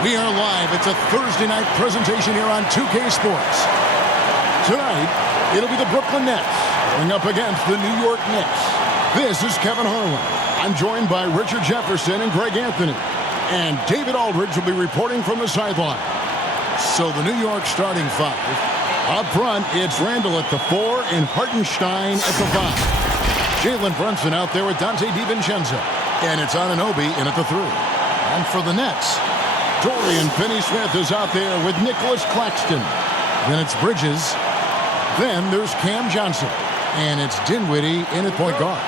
We are live. It's a Thursday night presentation here on 2K Sports. Tonight, it'll be the Brooklyn Nets going up against the New York Knicks. This is Kevin Harlan. I'm joined by Richard Jefferson and Greg Anthony. And David Aldridge will be reporting from the sideline. So the New York starting five. Up front, it's Randall at the 4 and Hartenstein at the 5. Jalen Brunson out there with Dante DiVincenzo. And it's Anunoby in at the 3. And for the Nets, Dorian Finney-Smith is out there with Nicholas Claxton. Then it's Bridges. Then there's Cam Johnson. And it's Dinwiddie in at point guard.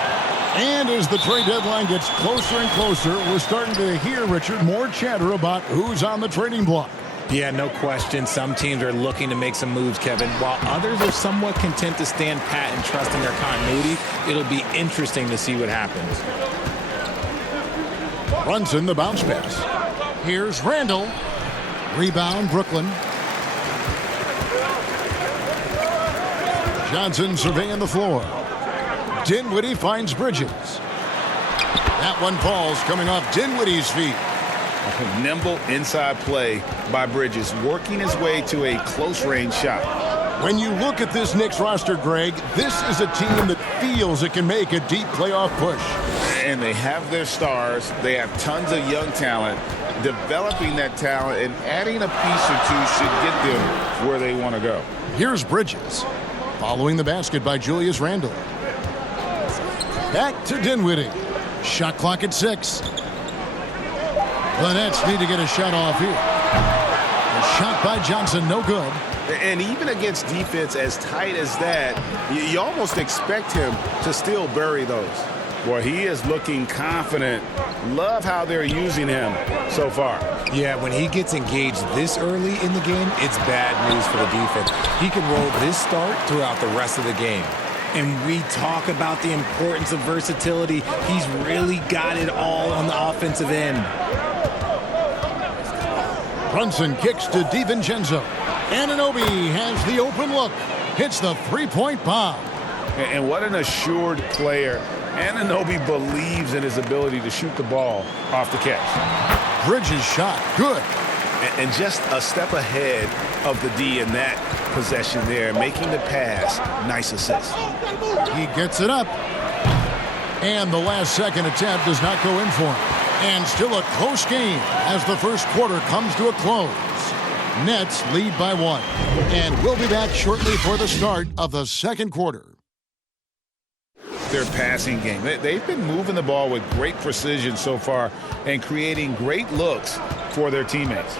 And as the trade deadline gets closer and closer, we're starting to hear, Richard, more chatter about who's on the trading block. Yeah, no question. Some teams are looking to make some moves, Kevin, while others are somewhat content to stand pat and trust in their continuity. It'll be interesting to see what happens. Brunson, the bounce pass. Here's Randall. Rebound, Brooklyn. Johnson surveying the floor. Dinwiddie finds Bridges. That one falls coming off Dinwiddie's feet. Nimble inside play by Bridges, working his way to a close-range shot. When you look at this Knicks roster, Greg, this is a team that feels it can make a deep playoff push. And they have their stars. They have tons of young talent. Developing that talent and adding a piece or two should get them where they want to go. Here's Bridges, following the basket by Julius Randle. Back to Dinwiddie. Shot clock at 6. The Nets need to get a shot off here. A shot by Johnson, no good. And even against defense as tight as that, you almost expect him to still bury those. Boy, he is looking confident. Love how they're using him so far. Yeah, when he gets engaged this early in the game, it's bad news for the defense. He can roll this start throughout the rest of the game. And we talk about the importance of versatility. He's really got it all on the offensive end. Brunson kicks to DiVincenzo. Anunoby has the open look. Hits the three-point bomb. And what an assured player. Anunoby believes in his ability to shoot the ball off the catch. Bridges shot, good. And just a step ahead of the D in that possession there, making the pass. Nice assist. He gets it up. And the last second attempt does not go in for him. And still a close game as the first quarter comes to a close. Nets lead by 1. And we'll be back shortly for the start of the second quarter. Their passing game. They've been moving the ball with great precision so far and creating great looks for their teammates.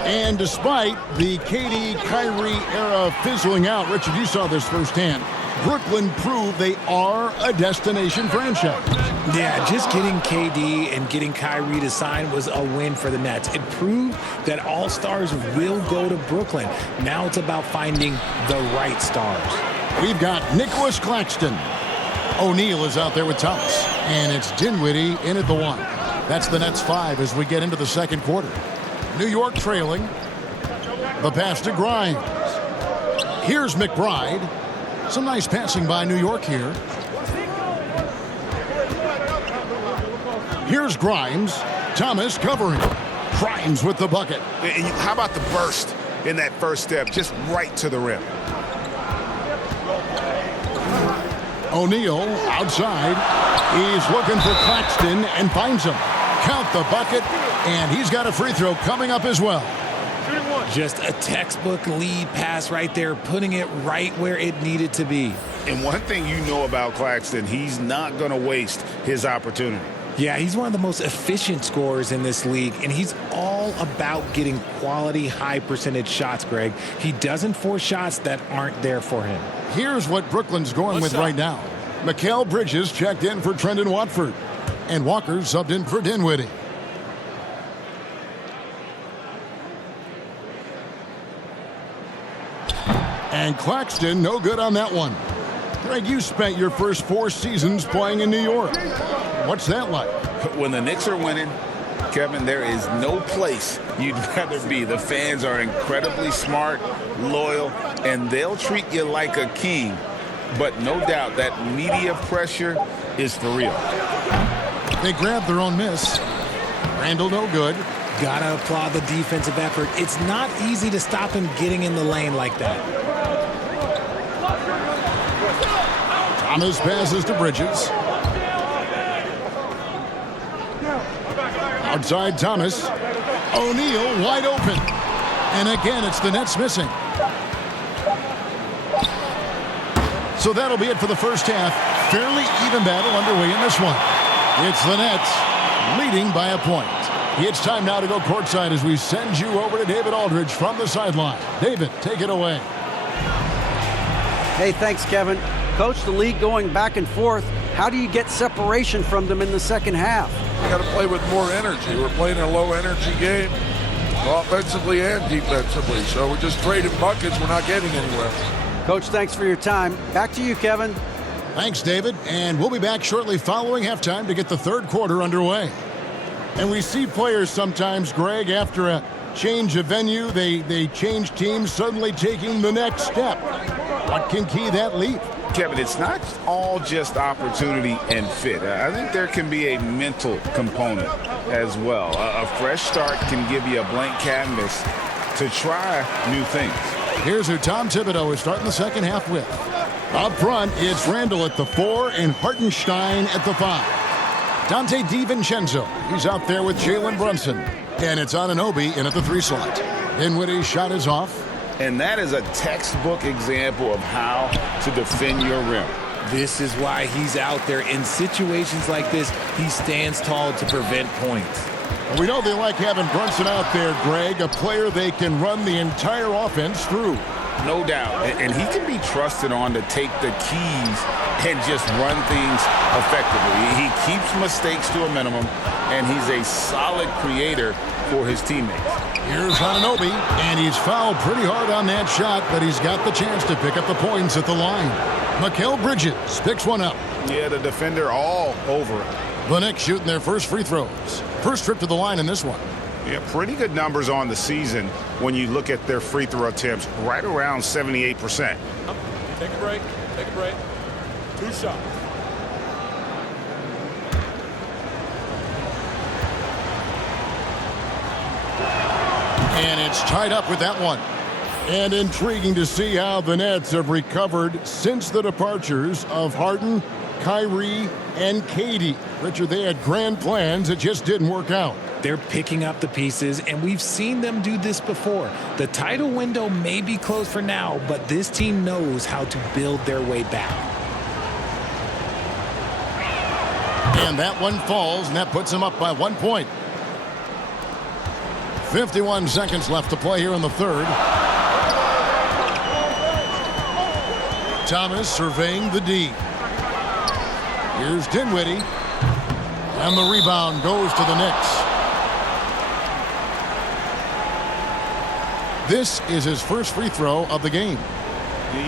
And despite the KD-Kyrie era fizzling out, Richard, you saw this firsthand, Brooklyn proved they are a destination franchise. Yeah, just getting KD and getting Kyrie to sign was a win for the Nets. It proved that all stars will go to Brooklyn. Now it's about finding the right stars. We've got Nicholas Claxton. O'Neal is out there with Thomas. And it's Dinwiddie in at the 1. That's the Nets 5 as we get into the second quarter. New York trailing. The pass to Grimes. Here's McBride. Some nice passing by New York here. Here's Grimes. Thomas covering. Grimes with the bucket. And how about the burst in that first step, just right to the rim? O'Neal outside. He's looking for Claxton and finds him. Count the bucket, and he's got a free throw coming up as well. Just a textbook lead pass right there, putting it right where it needed to be. And one thing you know about Claxton, he's not going to waste his opportunity. Yeah, he's one of the most efficient scorers in this league, and he's all about getting quality, high-percentage shots, Greg. He doesn't force shots that aren't there for him. Here's what Brooklyn's going with right now. Mikal Bridges checked in for Trendon Watford, and Walker subbed in for Dinwiddie. And Claxton, no good on that one. Greg, you spent your first 4 seasons playing in New York. What's that like? When the Knicks are winning, Kevin, there is no place you'd rather be. The fans are incredibly smart, loyal, and they'll treat you like a king. But no doubt that media pressure is for real. They grabbed their own miss. Randall no good. Gotta applaud the defensive effort. It's not easy to stop him getting in the lane like that. Thomas passes to Bridges. Outside Thomas. O'Neal wide open. And again, it's the Nets missing. So that'll be it for the first half. Fairly even battle underway in this one. It's the Nets leading by a point. It's time now to go courtside as we send you over to David Aldridge from the sideline. David, take it away. Hey, thanks, Kevin. Coach, the league going back and forth. How do you get separation from them in the second half? We got to play with more energy. We're playing a low-energy game, offensively and defensively. So we're just trading buckets. We're not getting anywhere. Coach, thanks for your time. Back to you, Kevin. Thanks, David. And we'll be back shortly following halftime to get the third quarter underway. And we see players sometimes, Greg, after a change of venue, they change teams, suddenly taking the next step. What can key that leap? Kevin, it's not all just opportunity and fit. I think there can be a mental component as well. A fresh start can give you a blank canvas to try new things. Here's who Tom Thibodeau is starting the second half with. Up front, it's Randall at the 4 and Hartenstein at the 5. Dante DiVincenzo, he's out there with Jalen Brunson. And it's Anunoby in at the 3 slot. Dinwiddie's shot is off. And that is a textbook example of how to defend your rim. This is why he's out there. In situations like this, he stands tall to prevent points. We know they like having Brunson out there, Greg, a player they can run the entire offense through. No doubt. And he can be trusted on to take the keys and just run things effectively. He keeps mistakes to a minimum, and he's a solid creator for his teammates. Here's Anunoby, and he's fouled pretty hard on that shot, but he's got the chance to pick up the points at the line. Mikal Bridges picks one up. Yeah, the defender all over it. The Knicks shooting their first free throws. First trip to the line in this one. Yeah, pretty good numbers on the season when you look at their free throw attempts, right around 78%. Take a break. Take a break. 2 shots. And it's tied up with that one. And intriguing to see how the Nets have recovered since the departures of Harden, Kyrie, and KD. Richard, they had grand plans. It just didn't work out. They're picking up the pieces, and we've seen them do this before. The title window may be closed for now, but this team knows how to build their way back. And that one falls, and that puts them up by 1 point. 51 seconds left to play here in the third. Thomas surveying the D. Here's Dinwiddie. And the rebound goes to the Knicks. This is his first free throw of the game.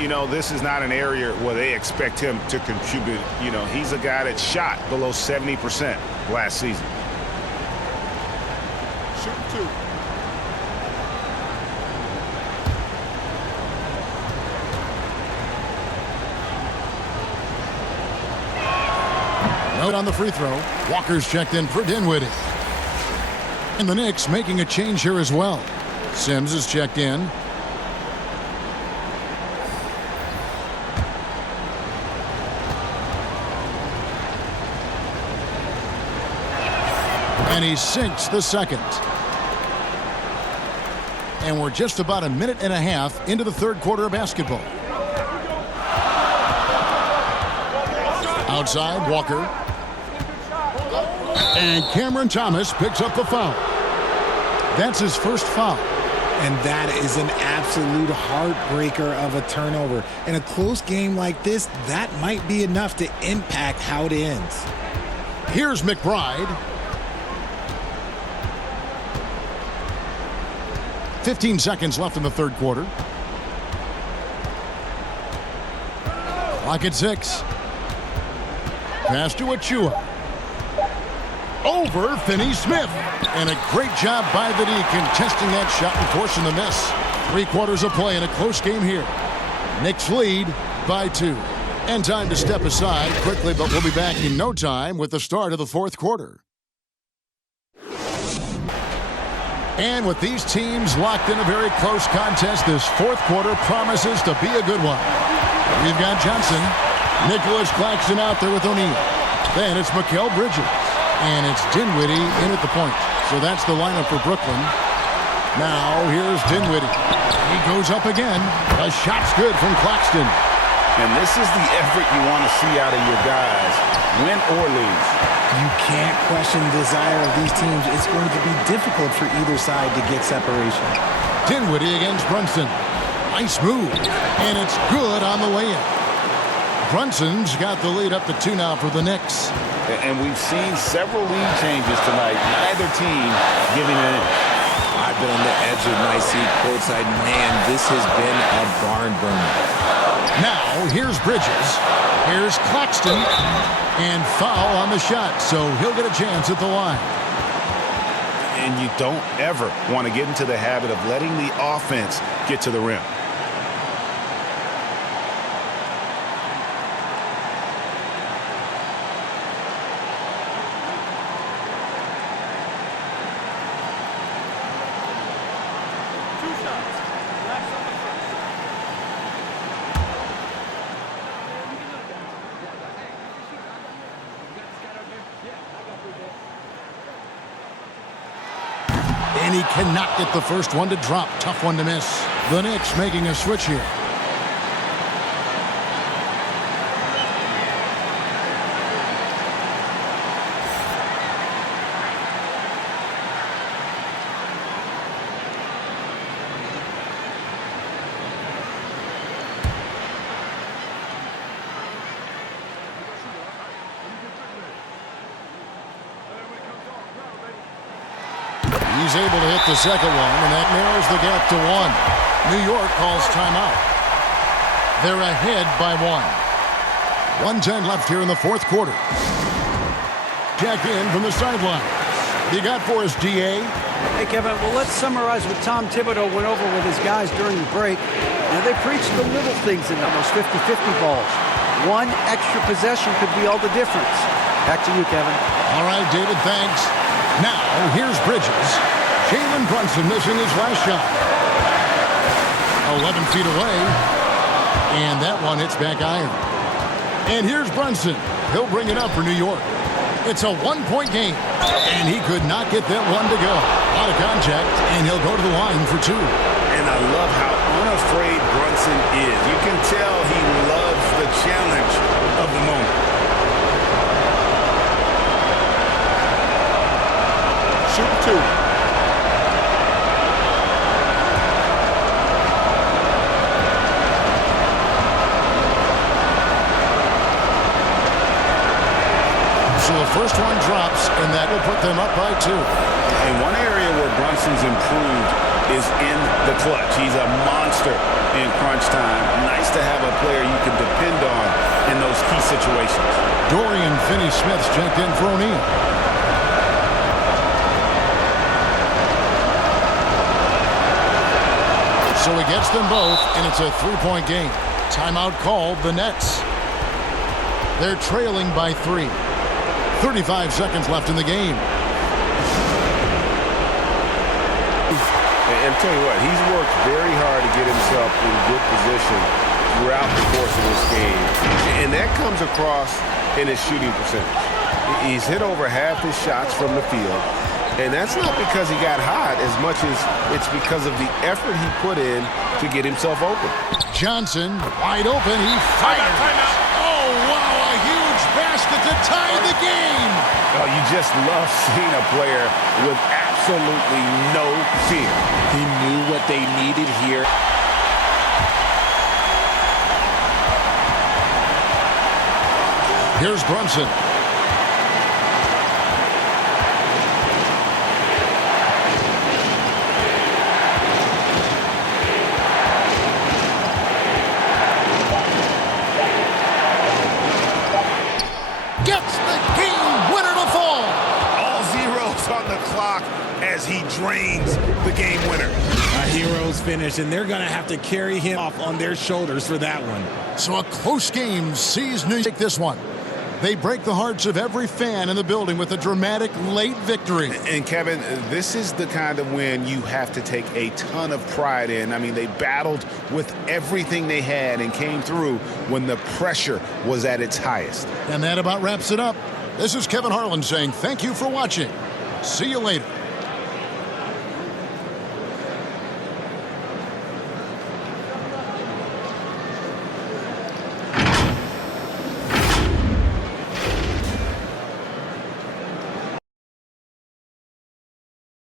You know, this is not an area where they expect him to contribute. You know, he's a guy that shot below 70% last season. Shoot 2. Note on the free throw. Walker's checked in for Dinwiddie. And the Knicks making a change here as well. Sims is checked in. And he sinks the second. And we're just about a minute and a half into the third quarter of basketball. Outside, Walker. And Cameron Thomas picks up the foul. That's his first foul. And that is an absolute heartbreaker of a turnover. In a close game like this, that might be enough to impact how it ends. Here's McBride. 15 seconds left in the third quarter. Clock at 6. Pass to Achua. Over Finney-Smith. And a great job by the D contesting that shot and forcing the miss. 3 quarters of play in a close game here. Knicks lead by 2. And time to step aside quickly, but we'll be back in no time with the start of the fourth quarter. And with these teams locked in a very close contest, this fourth quarter promises to be a good one. We've got Johnson, Nicholas Claxton out there with O'Neal. Then it's Mikal Bridges, and it's Dinwiddie in at the point. So that's the lineup for Brooklyn. Now here's Dinwiddie. He goes up again. A shot's good from Claxton. And this is the effort you want to see out of your guys, win or lose. You can't question the desire of these teams. It's going to be difficult for either side to get separation. Dinwiddie against Brunson. Nice move. And it's good on the way in. Brunson's got the lead up to 2 now for the Knicks. And we've seen several lead changes tonight. Neither team giving it in. I've been on the edge of my seat courtside. Man, this has been a barn burner. Now, here's Bridges. Here's Claxton. And foul on the shot, so he'll get a chance at the line. And you don't ever want to get into the habit of letting the offense get to the rim. And he cannot get the first one to drop. Tough one to miss. The Knicks making a switch here. He's able to hit the second one, and that narrows the gap to 1. New York calls timeout. They're ahead by 1. 1:10 left here in the fourth quarter. Check in from the sideline. You got for us, DA? Hey, Kevin, well, let's summarize what Tom Thibodeau went over with his guys during the break. Now, they preached the little things in those 50-50 balls. One extra possession could be all the difference. Back to you, Kevin. All right, David, thanks. Now, here's Bridges. Jalen Brunson missing his last shot. 11 feet away. And that one hits back iron. And here's Brunson. He'll bring it up for New York. It's a 1-point game. And he could not get that one to go. A lot of contact, and he'll go to the line for 2. And I love how unafraid Brunson is. You can tell he loves the challenge of the moment. Shoot 2. So the first one drops, and that will put them up by 2. And one area where Brunson's improved is in the clutch. He's a monster in crunch time. Nice to have a player you can depend on in those key situations. Dorian Finney-Smith's checked in for O'Neal. So he gets them both, and it's a 3-point game. Timeout called, the Nets. They're trailing by 3. 35 seconds left in the game. And tell you what, he's worked very hard to get himself in good position throughout the course of this game. And that comes across in his shooting percentage. He's hit over half his shots from the field. And that's not because he got hot as much as it's because of the effort he put in to get himself open. Johnson, wide open, he fires. Timeout. Oh, wow, a huge basket to tie the game. Oh, you just love seeing a player with absolutely no fear. He knew what they needed here. Here's Brunson. Gets the game winner to fall. All zeros on the clock as he drains the game winner. A hero's finish, and they're going to have to carry him off on their shoulders for that one. So a close game sees New York take this one. They break the hearts of every fan in the building with a dramatic late victory. And Kevin, this is the kind of win you have to take a ton of pride in. I mean, they battled with everything they had and came through when the pressure was at its highest. And that about wraps it up. This is Kevin Harlan saying thank you for watching. See you later.